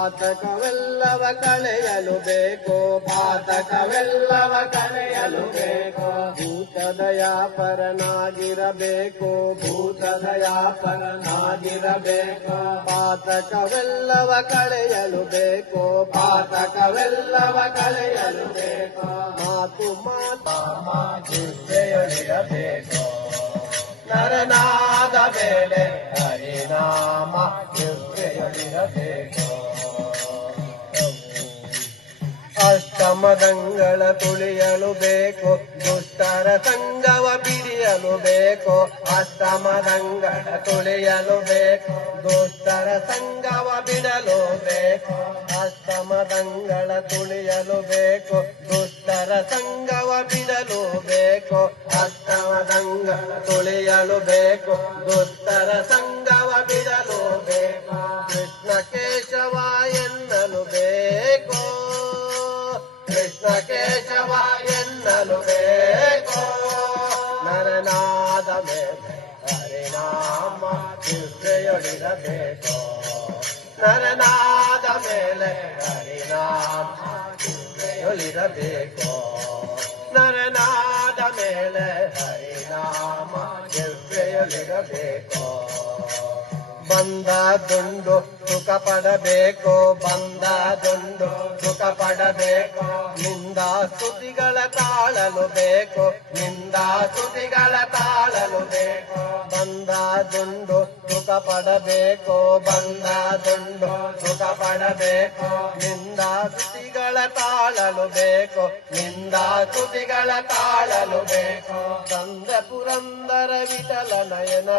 ಪಾತಕವೆಲ್ಲವ ಕಳೆಯಲು ಬೇಕೋ, ಪಾತಕವೆಲ್ಲವ ಕಳೆಯಲು ಬೇಕೋ. ಭೂತದಯಾಪರನಾಗಿರಬೇಕು, ಭೂತದಯಾಪರನಾಗಿರಬೇಕು. ಪಾತಕವೆಲ್ಲವ ಕಳೆಯಲು ಬೇಕೋ, ಪಾತಕವೆಲ್ಲವ ಕಳೆಯಲು ಬೇಕೋ. ಮಾತು ಮಾತಿರಬೇಕು, ನರನಾದ ಮೇಲೆ ಹರಿನಾಮ ಜಿಹ್ವೆಯಲ್ಲಿರಬೇಕು. ಅಷ್ಟಮದಂಗಳ ತುಳಿಯಲು ಬೇಕು, ದುಷ್ಟರ ಸಂಗವ ಬಿಡಿಯಲು ಬೇಕು. ಅಷ್ಟಮದಂಗಳ ತುಳಿಯಲು ಬೇಕು, ದುಷ್ಟರ ಸಂಗವ ಬಿಡಲು ಬೇಕು. ಅಷ್ಟಮದಂಗಳ ತುಳಿಯಲು ಬೇಕು, ದುಷ್ಟರ ಸಂಗವ ಬಿಡಲು ಬೇಕು. ಅಷ್ಟಮದಂಗಳ ತುಳಿಯಲು ಬೇಕು, ದುಷ್ಟರ ಸಂಗವ ಬಿಡಲು ಬೇಕು. ಕೃಷ್ಣ ಕೇಶವ ಎನ್ನಲು ಬೇಕು, ಕೃಷ್ಣ ಕೇಶವ ಎನ್ನಲು ಬೇಕು. ನರನಾದ ಮೇಲೆ ಹರಿನಾಮ ಜಿಹ್ವೆಯೊಳಿರಬೇಕು, ನರನಾದ ಮೇಲೆ ಹರಿನಾಮ ಜಿಹ್ವೆಯೊಳಿರಬೇಕು. ನರನಾದ ಮೇಲೆ ಹರಿನಾಮ ಜಿಹ್ವೆಯೊಳಿರಬೇಕು. ಬಂದ ದುಂಡು ಸುಖ ಪಡಬೇಕು, ಬಂದ ದುಂಡು ಸುಖ ಪಡಬೇಕು. ನಿಂದ ಸ್ತುತಿಗಳ ತಾಳಲು ಬೇಕು, ನಿಂದ ಸ್ತುತಿಗಳ ತಾಳಲು ಬೇಕು. ಬಂದ ದುಂಡು ಸುಖ ಪಡಬೇಕು, ಬಂದ ದುಂಡು ಸುಖ ಪಡಬೇಕು. ನಿಂದ ಸ್ತುತಿಗಳ ತಾಳಲು ಬೇಕು, ನಿಂದ ಸ್ತುತಿಗಳ ತಾಳಲು ಬೇಕು. ಕಂದ ಪುರಂದರ ವಿಠಲ ನಯನ